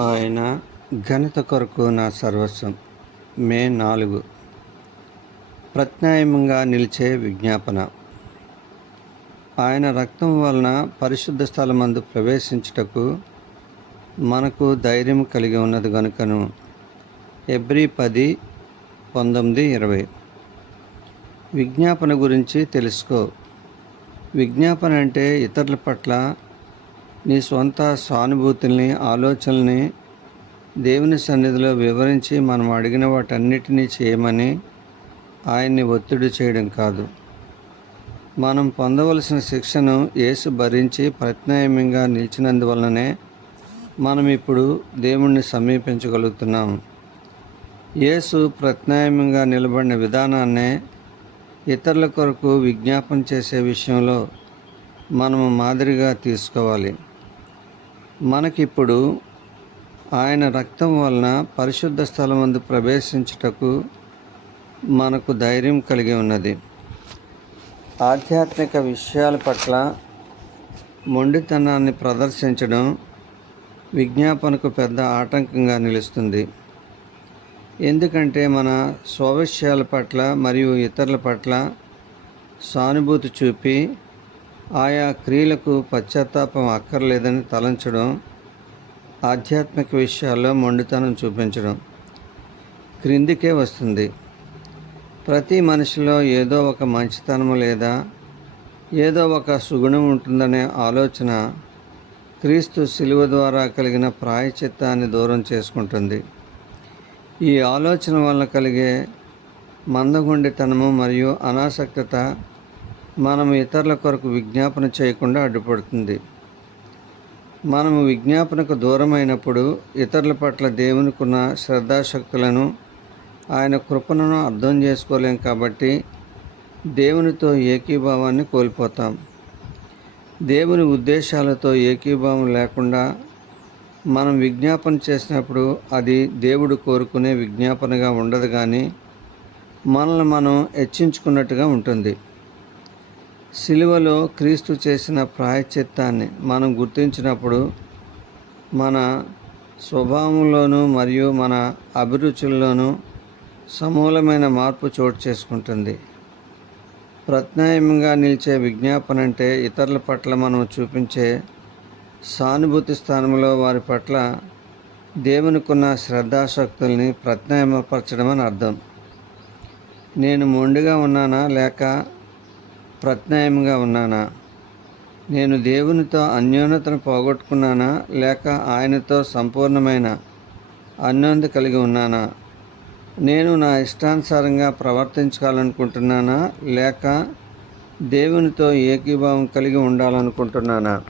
ఆయన ఘనత కొరకు నా సర్వస్వం. మే నాలుగు. ప్రత్యామ్నాయంగా నిలిచే విజ్ఞాపన. ఆయన రక్తం వలన పరిశుద్ధ స్థలమందు ప్రవేశించుటకు మనకు ధైర్యం కలిగి ఉన్నది గనుకను ఎబ్రి పది పంతొమ్మిది ఇరవై. విజ్ఞాపన గురించి తెలుసుకో. విజ్ఞాపన అంటే ఇతరుల పట్ల నీ సొంత సానుభూతుల్ని ఆలోచనల్ని దేవుని సన్నిధిలో వివరించి మనం అడిగిన వాటన్నిటినీ చేయమని ఆయన్ని ఒత్తిడి చేయడం కాదు. మనం పొందవలసిన శిక్షను యేసు భరించి ప్రత్యామ్యంగా నిలిచినందువలననే మనం ఇప్పుడు దేవుణ్ణి సమీపించగలుగుతున్నాం. యేసు ప్రత్యామ్యంగా నిలబడిన విధానాన్నే ఇతరుల కొరకు విజ్ఞాపన చేసే విషయంలో మనము మాదిరిగా తీసుకోవాలి. మనకిప్పుడు ఆయన రక్తం వలన పరిశుద్ధ స్థలమందు ప్రవేశించుటకు మనకు ధైర్యం కలిగి ఉన్నది. ఆధ్యాత్మిక విషయాల పట్ల మొండితనాన్ని ప్రదర్శించడం విజ్ఞాపనకు పెద్ద ఆటంకంగా నిలుస్తుంది. ఎందుకంటే మన స్వవిషయాల పట్ల మరియు ఇతరుల పట్ల సానుభూతి చూపి ఆయా క్రియలకు పశ్చాత్తాపం అక్కర్లేదని తలంచడం ఆధ్యాత్మిక విషయాల్లో మొండితనం చూపించడం క్రిందికే వస్తుంది. ప్రతి మనిషిలో ఏదో ఒక మంచితనము లేదా ఏదో ఒక సుగుణం ఉంటుందనే ఆలోచన క్రీస్తు శిలువ ద్వారా కలిగిన ప్రాయచిత్తాన్ని దూరం చేసుకుంటుంది. ఈ ఆలోచన వల్ల కలిగే మందగుండితనము మరియు అనాసక్తత మనం ఇతరుల కొరకు విజ్ఞాపన చేయకుండా అడ్డుపడుతుంది. మనము విజ్ఞాపనకు దూరమైనప్పుడు ఇతరుల పట్ల దేవునికున్న శ్రద్ధాశక్తులను ఆయన కృపణను అర్థం చేసుకోలేం కాబట్టి దేవునితో ఏకీభావాన్ని కోల్పోతాం. దేవుని ఉద్దేశాలతో ఏకీభావం లేకుండా మనం విజ్ఞాపన చేసినప్పుడు అది దేవుడు కోరుకునే విజ్ఞాపనగా ఉండదు కానీ మనల్ని మనం హెచ్చించుకున్నట్టుగా ఉంటుంది. శిలువలో క్రీస్తు చేసిన ప్రాయశ్చిత్తాన్ని మనం గుర్తించినప్పుడు మన స్వభావంలోనూ మరియు మన అభిరుచుల్లోనూ సమూలమైన మార్పు చోటు చేసుకుంటుంది. ప్రత్యామ్నాయంగా నిలిచే విజ్ఞాపన అంటే ఇతరుల పట్ల మనం చూపించే సానుభూతి స్థానంలో వారి పట్ల దేవునికున్న శ్రద్ధాశక్తుల్ని ప్రత్యామపరచడం అని అర్థం. నేను మొండిగా ఉన్నానా లేక ప్రత్యామ్నాయంగా ఉన్నానా? నేను దేవునితో అన్యోన్యతను పోగొట్టుకున్నానా? లేక ఆయనతో సంపూర్ణమైన అన్యోన్యత కలిగి ఉన్నానా? నేను నా ఇష్టానుసారంగా ప్రవర్తించాలనుకుంటున్నానా లేక దేవునితో ఏకీభావం కలిగి ఉండాలనుకుంటున్నానా?